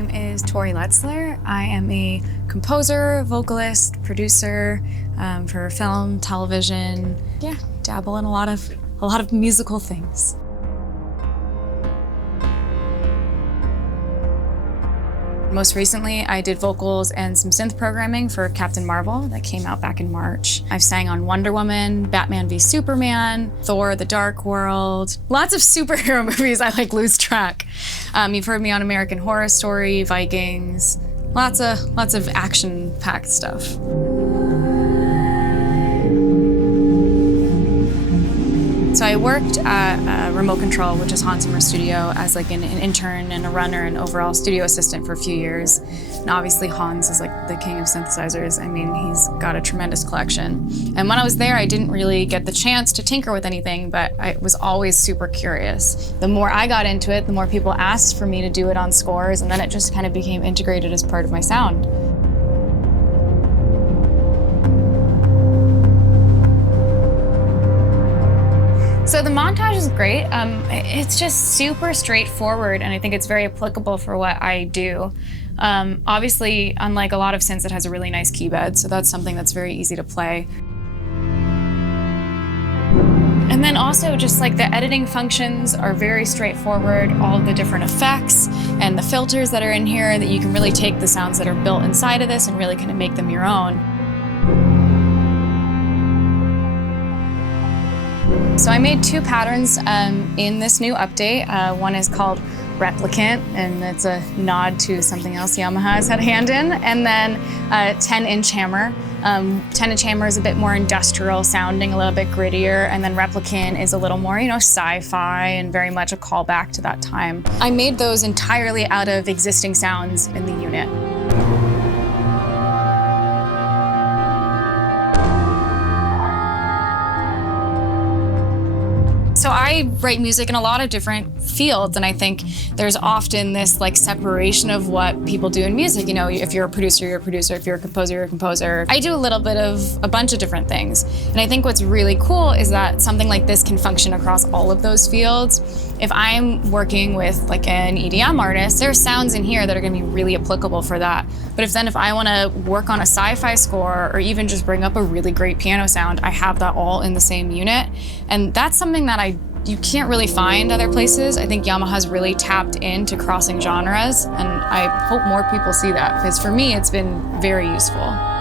name is Tori Letzler. I am a composer, vocalist, producer for film, television. Yeah, dabble in a lot of musical things. Most recently, I did vocals and some synth programming for Captain Marvel that came out back in March. I've sang on Wonder Woman, Batman v Superman, Thor: The Dark World. Lots of superhero movies I lose track. You've heard me on American Horror Story, Vikings, lots of action-packed stuff. So I worked at Remote Control, which is Hans Zimmer's studio, as an intern and a runner and overall studio assistant for a few years. And obviously Hans is the king of synthesizers. I mean, he's got a tremendous collection. And when I was there, I didn't really get the chance to tinker with anything, but I was always super curious. The more I got into it, the more people asked for me to do it on scores, and then it just kind of became integrated as part of my sound. So the montage is great. It's just super straightforward, and I think it's very applicable for what I do. Obviously, unlike a lot of synths, it has a really nice key bed, so that's something that's very easy to play. And then also just the editing functions are very straightforward. All of the different effects and the filters that are in here, that you can really take the sounds that are built inside of this and really kind of make them your own. So I made two patterns in this new update. One is called Replicant, and it's a nod to something else Yamaha has had a hand in. And then 10-inch hammer. 10-inch hammer is a bit more industrial sounding, a little bit grittier, and then Replicant is a little more, sci-fi and very much a callback to that time. I made those entirely out of existing sounds in the unit. So I write music in a lot of different fields, and I think there's often this separation of what people do in music. If you're a producer, you're a producer. If you're a composer, you're a composer. I do a little bit of a bunch of different things. And I think what's really cool is that something like this can function across all of those fields. If I'm working with an EDM artist, there are sounds in here that are gonna be really applicable for that. But if I wanna work on a sci-fi score or even just bring up a really great piano sound, I have that all in the same unit. And that's something that you can't really find other places. I think Yamaha's really tapped into crossing genres, and I hope more people see that, because for me, it's been very useful.